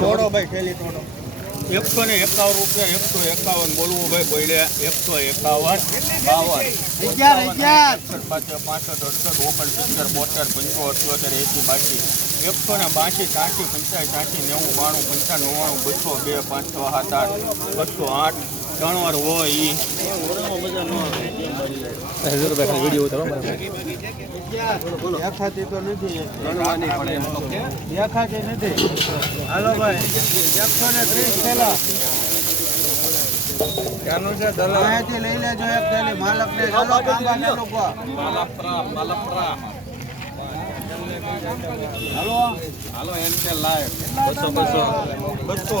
થોડો ભાઈ થેલી થોડો એકસો ને એકાવન રૂપિયા એકસો એકાવન બોલવું ભાઈ બોલે એકસો એકાવન. બાવન. અગિયાર અગિયાર. પાછળ પાસઠ અડસઠ ઓગણસિત્તેર બોતેર પંચો અઠ્યોતેર એસી બાસી એકસો ને બાસી ત્યાંસી પંચાસી ત્યાંસી નેવું બાણું પંચાણું નવ્વાણું બસો બે પાંચ છ સાત આઠ બસો આઠ. ત્રણ વાર હોય ઈ. દેખાતી તો નથી ગણવાની પડે તો કે દેખાતી નથી હાલો ભાઈ. એકસો ને ત્રીસ થેલા ત્યાંનું છે દલાલ લઈ લેજો એક થેલી માલક ને ચાલો કાંબા ને લોકો માલપરા માલપરા હાલો હાલો એમ કે લાય બસો બસો. બસો.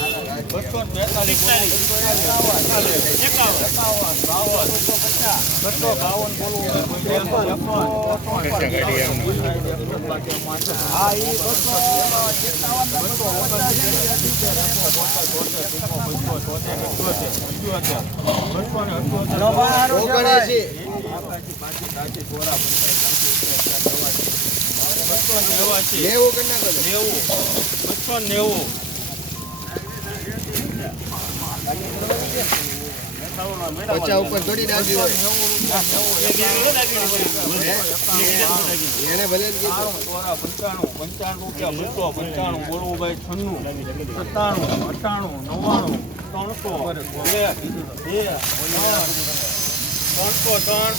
બસો બસો બાવન હા એ બસો. નેવું નેવું બસો નેવું પચાસ ઉપર થોડી દાગી હોય. એને ભલે પંચાણું ત્રણસો બે બે ત્રણસો ત્રણ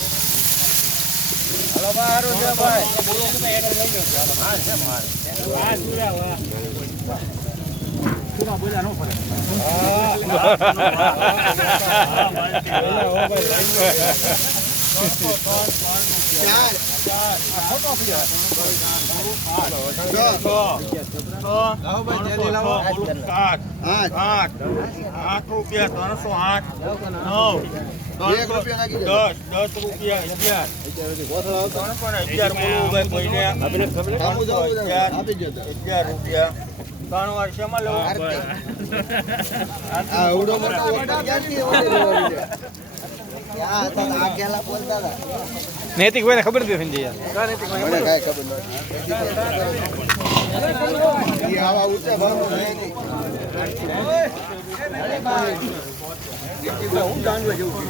એક રૂપિયા ત્રણસો આઠ નવ દસ રૂપિયા અગિયાર. અગિયાર રૂપિયા ત્રણ વર્ષમાં મોટો હતા. નૈતિક ભાઈને ખબર નથી સંજય યાર. ખબર નથી. ભાવનું લે હું જાણવા જેવું.